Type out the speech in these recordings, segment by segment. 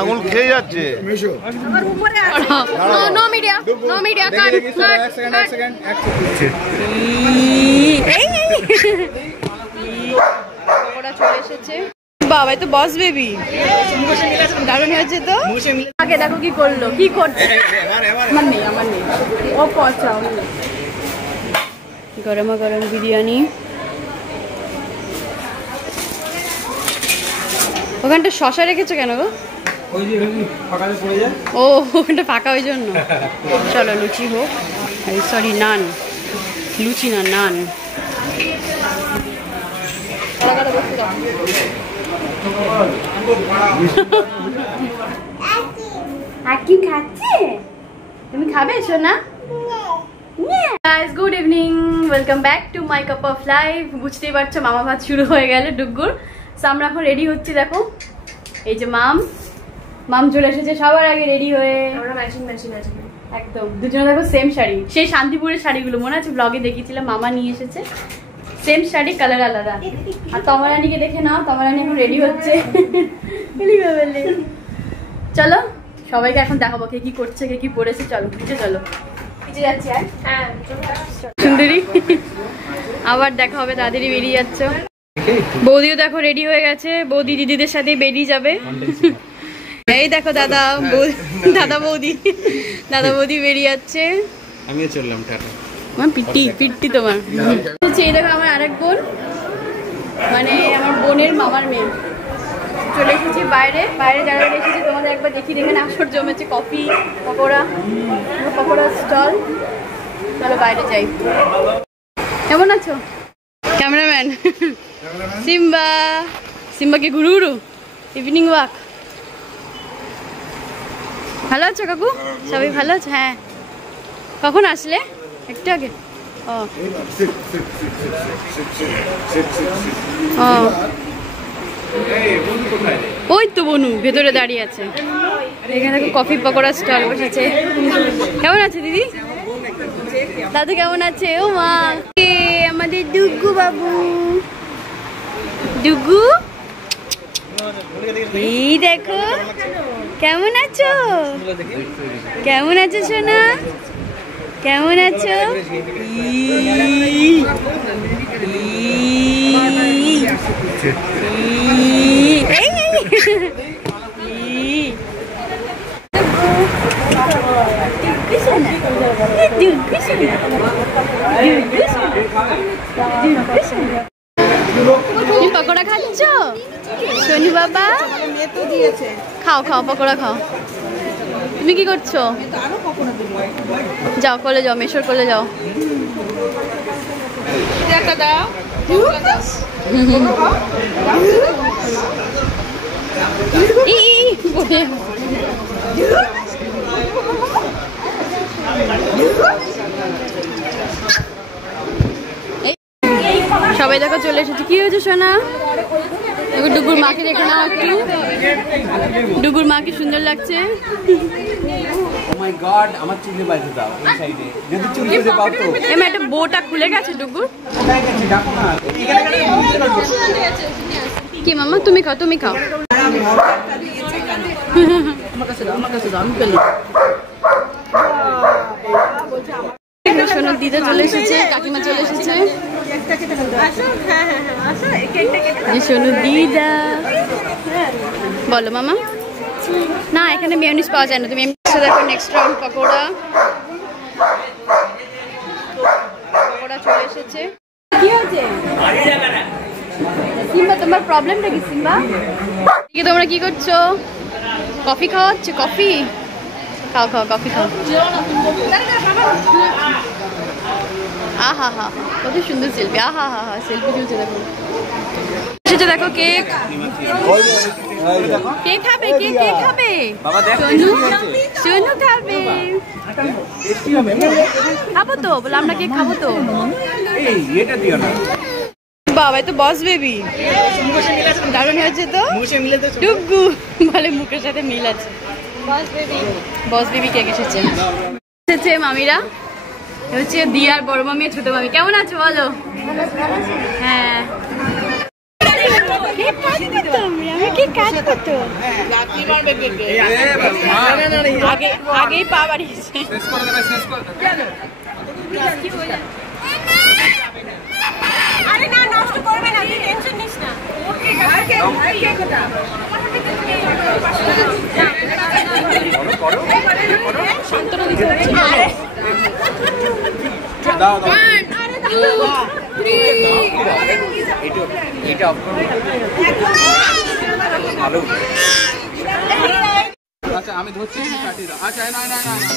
আঙুল খেয়ে যাচ্ছে। চলে এসেছে বাবা, তো বস বেবি দারুণ হয়েছে তো। আগে দেখো কি করলো, কি করছে। আমার নেই, আমার নেই। ও পচা। গরমা গরম বিরিয়ানি। ওখানটা শশা রেখেছো কেন গো? ও ওখানটা ফাঁকা ওই জন্য। চলো লুচি হোক, সরি নান, লুচি না নান। আকিম খাচ্ছে, তুমি খাবে সোনা? Guys good evening, welcome back to my cup of life. বুঝতেই পারছো মামা ভাত শুরু হয়ে গেল ডুগ্গুর। সো আমরা এখন রেডি হচ্ছি, দেখো এই যে মাম চলে এসেছে সবার আগে রেডি হয়ে। আমরা ম্যাচিং একদম দুজনে দেখো সেম শাড়ি, সেই শান্তিপুরের শাড়িগুলো মনে আছে ব্লগে দেখিয়েছিলাম, মামা নিয়ে এসেছে সেম শাড়ি, কালার আলাদা। আর তমারানিকে দেখে নাও, তমারানি এখন রেডি হচ্ছে। চলো সবাইকে এখন দেখাবো কে কি করছে, কে কি পড়েছে। চলো নিচে চলো, নিচে যাচ্ছি। হ্যাঁ সুন্দরী, আবার দেখা হবে, তাড়াতাড়ি বেরিয়ে যাচ্ছ। বৌদিও দেখো রেডি হয়ে গেছে, বৌদি দিদিদের সাথে বেরিয়ে যাবে। এই দেখো দাদা বৌদি বেরিয়ে যাচ্ছে। আমিও চললাম, টাটা। পিট্টি তোমার এই দেখো আমার আরেক বোন, মানে আমার বোনের মামার মেয়ে চলে এসেছি বাইরে যারা এসেছি তোমাদের একবার দেখি, দেখেন আসর জমেছে কফি পকোড়া স্টল। চলো বাইরে যাই। কেমন আছো ক্যামেরাম্যান? সিম্বাকে ঘুরু ইভিনিং ওয়াক। ভালো আছো কাকু? সবাই ভালো আছে? হ্যাঁ। কখন আসলে? একটু আগে। ওই তো বনু ভেতরে দাঁড়িয়ে আছে। এখানে কফি পকোড়া স্টল বসেছে। কেমন আছে দিদি? দাদু কেমন আছে? ও মা, আমাদের ডুগু বাবু, ডুগু এই দেখো কেমন আছো, কেমন আছো সোনা, কেমন আছো? তুমি পকোড়া খাচ্ছ সোনু বাবা? খাও পকোড়া খাও। তুমি কি করছো? যাও কোলে যাও, মেশোর কোলে যাও। সবাই দেখো চলে এসেছে। কি হয়েছে সোনা? ডুগুর মাকে দেখে নাও একটু, ডুগুর মা কি সুন্দর লাগছে। একটা বউটা খুলে গেছে ডুগুর। কি মামা তুমি খাও, তুমি খাও। সোনার দিদা চলে এসেছে, কাকিমা চলে এসেছে। সোনু দিদা বলো মামা। না এখানে মেয়োনিজ পাওয়া যায় না, তুমি দেখো। নেক্সট রাউন্ড পকোড়া চলে এসেছে। কি হয়েছে সিম্বা, তোমার প্রবলেমটা কি সিম্বা? তোমরা কি করছো? কফি খাওয়াচ্ছ? কফি খাও কফি খাও। আহা কত সুন্দর সেলফি, আহা সেলফি তুলছে দেখো। সেটা দেখো কেক খাবে, কে খাবে? সোনু খাবে। খাবো তো, বলে আমরা কেক খাবো তো। বাবা তো বস বেবি দারুণ হয়েছে তো। ডুগু বলে মুখের সাথে মিল আছে। বস বেবি কেক এসেছে মামিরা। হচ্ছে দিয়ার বড় মামি, ছোট মামি। কেমন আছো বলো? হ্যাঁ আগেই পা বাড়িয়েছে। আরে না, নষ্ট করবে না, তুই টেনশন নিস না। আচ্ছা আমি ধরছি, কাটি দাও। আচ্ছা না না না না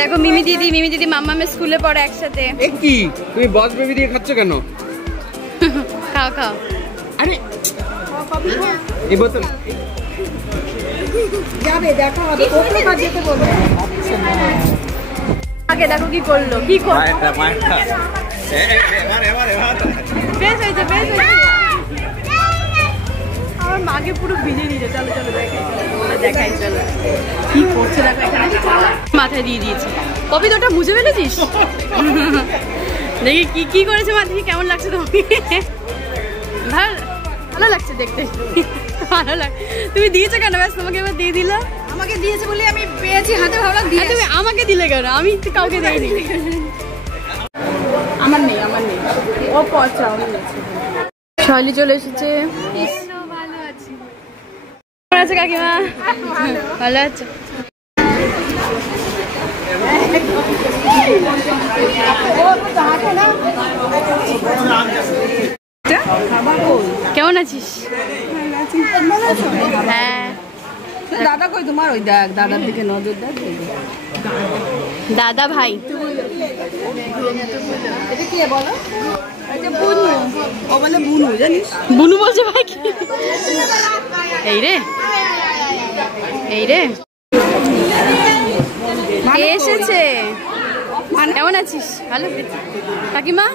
দেখো মিমি দিদি মাম্মামের স্কুলে পড়ে একসাথে। কি তুমি বস বেবি দিয়ে খাচ্ছ কেন? খাও খাও। আরে এই বোতল যাবে, দেখা হবে, কোথায় কাজ যেতে বলবো। আগে দেখো কি করলো, কি করলো। বেশ হয়েছে, বেশ হয়েছে। আমার মাকে পুরো ভিজে দিয়েছে। চলো চলো দেখাই, চলো কি করছে দেখো এখানে। মাথায় দিয়ে দিয়েছে। কবি তোটা মুছে ফেলেছিস? দেখি কি কি করেছে মা, দেখি কেমন লাগছে তোমাকে। ভালো লাগছে দেখতে, ভালো লাগে। তুমি দিয়েছো কেন? ব্যাস তোমাকে এবার দিয়ে দিল। আমাকে দিয়েছে বলে আমি পেয়েছি হাতে, ভাবলাম দিয়ে। তুমি আমাকে দিলে কেন? আমি কাউকে দিইনি। আমার নেই ও পচা। শৈলী চলে এসেছে। ভালো আছি। কেমন আছে কাকিমা? ভালো আছে। কেমন আছিস? হ্যাঁ। দাদা কই তোমার? ওই দেখ, দাদার দিকে নজর দেখ। দাদা ভাই। এটা কে বলো? এটা বুনু। ও বলে বুনু, জানিস? বুনু বলছে ভাই কি? এই রে এসেছে। কেমন আছিস? ভালো। কাকিমা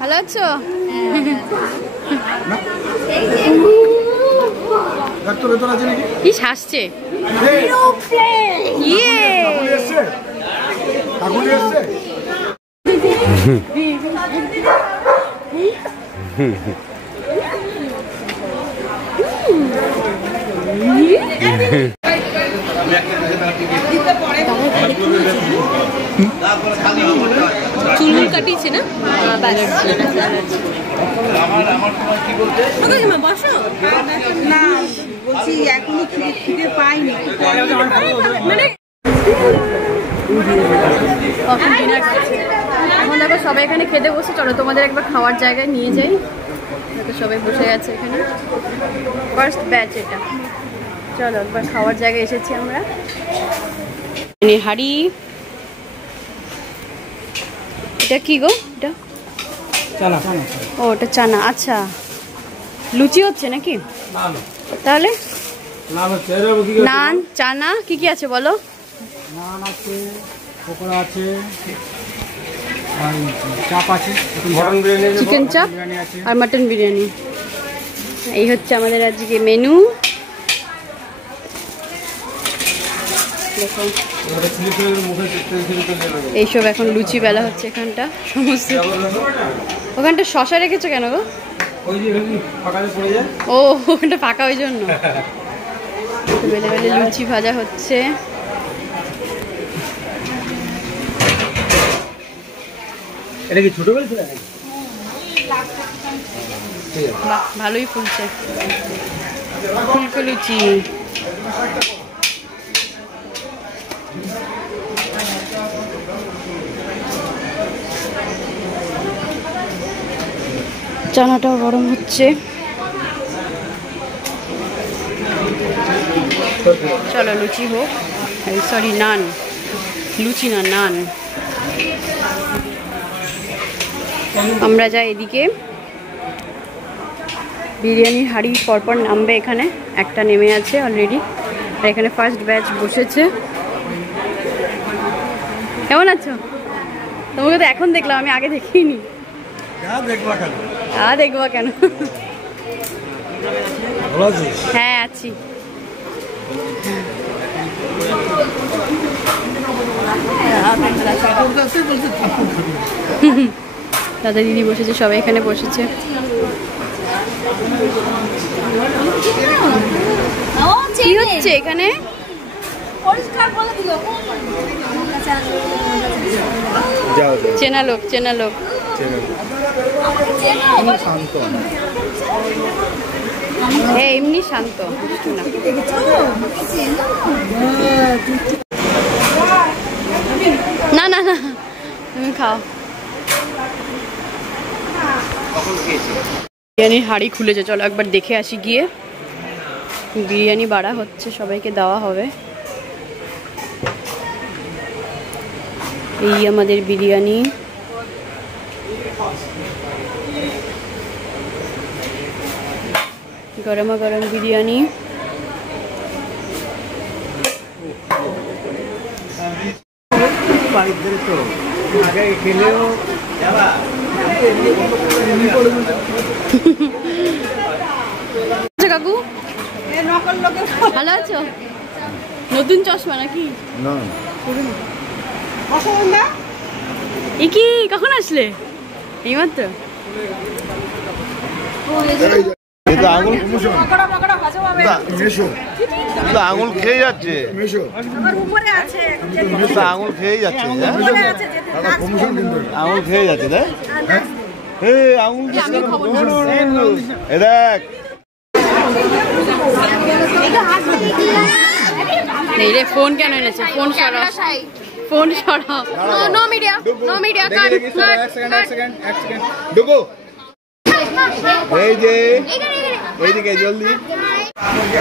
ভালো আছো? কি হাসছে? চুল কাটিয়েছে না? বসো না, বলছি এখনই খিদে পাইনি। মানে এখন দেখো সবাই এখানে খেতে বসে। চলো তোমাদের একবার খাওয়ার জায়গায় নিয়ে যাই। দেখো সবাই বসে আছে এখানে, ফার্স্ট ব্যাচ এটা। চলো একবার খাওয়ার জায়গায় এসেছি আমরা। হাড়ি, এটা কি গো? এটা ও, ওটা চানা। আচ্ছা, লুচি হচ্ছে নাকি? তাহলে নান, চানা, কি কি আছে বলো? নান আছে, পকোড়া আছে, চাপ আছে, চিকেন চাপ আর মাটন বিরিয়ানি। এই হচ্ছে আমাদের আজকে মেনু। দেখো এইসব এখন লুচি বেলা হচ্ছে এখানটা সমস্ত। ওখানটা শশা রেখেছো কেন গো? ও, ওখানটা ফাঁকা ওই জন্য। বেলে বেলে লুচি ভাজা হচ্ছে। এটা কি ছোট বেলা? বাহ, ভালোই ফুলছে। ফুলকো লুচি। চানাটাও গরম হচ্ছে। চলো লুচি হোক, সরি নান, লুচি না নান। আমরা যাই এদিকে। বিরিয়ানির হাঁড়ি পরপর নামবে, এখানে একটা নেমে আছে অলরেডি, আর এখানে ফার্স্ট ব্যাচ বসেছে। কেমন আছো? তোমাকে তো এখন দেখলাম, আমি আগে দেখিনি। দেখবো কেন, হ্যাঁ আছি। দাদা দিদি বসেছে, সবাই এখানে বসেছে। কি হচ্ছে এখানে? চেনা লোক, চেনা লোক। হ্যাঁ এমনি শান্ত না। না না না, তুমি খাও। বিরিয়ানির হাঁড়ি খুলেছে, চলো একবার দেখে আসি গিয়ে। বিরিয়ানি বাড়া হচ্ছে, সবাইকে দেওয়া হবে। এই আমাদের বিরিয়ানি। গরমা গরম বিরিয়ানি। কাকু ভালো আছো? নতুন চশমা নাকি? কি কখন আসলে? এইমাত্র? আঙুল খেয়ে যাচ্ছে, আঙুল খেয়ে যাচ্ছে, আঙুল খেয়ে যাচ্ছে। দেখ আঙুল দেখ। এই রে, ফোন কেন এনেছে? ফোন সরাও, ফোন সরাও। No media, no media. ঢুকো এই যে, এইদিকে জলদি।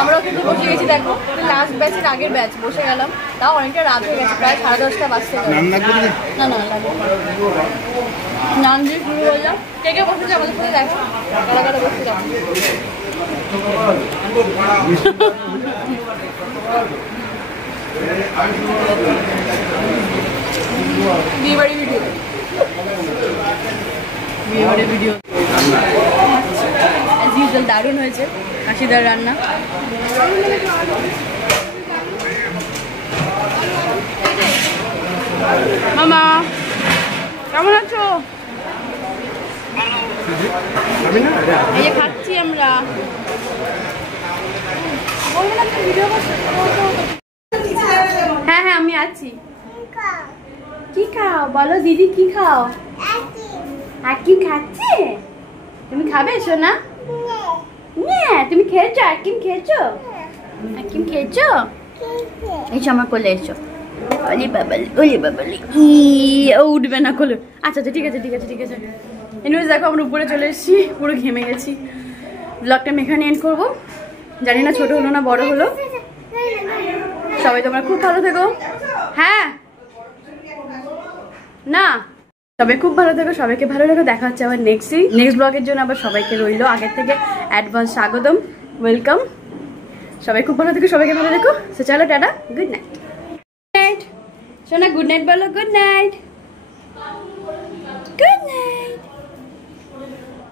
আমরাও কিন্তু বসে গেছি, দেখো লাস্ট ব্যাচের আগের ব্যাচ বসে গেলাম। তাও অনেকটা রাত হয়ে গেছে, প্রায় 10:30 বাজতে গেল। না না নান দিয়ে শুরু করলাম। কে কে বসেছে আমাদের সাথে দেখো, কারা কারা বসে যাবো। বিয়েবাড়ি ভিডিও, বিয়েবাড়ি ভিডিও। অ্যাজ ইউজুয়াল দারুণ হয়েছে কাশিদার রান্না। মামা কেমন আছো? এই যে খাচ্ছি আমরা। হ্যাঁ হ্যাঁ আমি আছি। কি খাও বলো দিদি, কি খাও? আকিম খাচ্ছে। তুমি খাবে সোনা? তুমি খেয়েছো? আকিম খেয়েছো? আকিম খেয়েছো? এসো আমার কোলে এসো। ওলি বাবালি, ওলি বাবালি। ও উঠবে না কোলে। আচ্ছা আচ্ছা ঠিক আছে ঠিক আছে ঠিক আছে। এনিওয়েজ দেখো আমরা উপরে চলে এসেছি, পুরো ঘেমে গেছি। ব্লগটা আমি এখানে এন্ড করবো। জানি না ছোট হলো না বড় হলো। সবাই তোমরা খুব ভালো থেকো। হ্যাঁ না, সবাই খুব ভালো থেকো, সবাইকে ভালো লেখো। দেখা হচ্ছে আবার নেক্সট ব্লগের জন্য। আবার সবাইকে রইলো আগের থেকে অ্যাডভান্স স্বাগতম, ওয়েলকাম। সবাই খুব ভালো থেকো, সবাইকে ভালো রেখো। সো চলো টাটা, গুড নাইট। সোনা গুড নাইট বলো, গুড নাইট।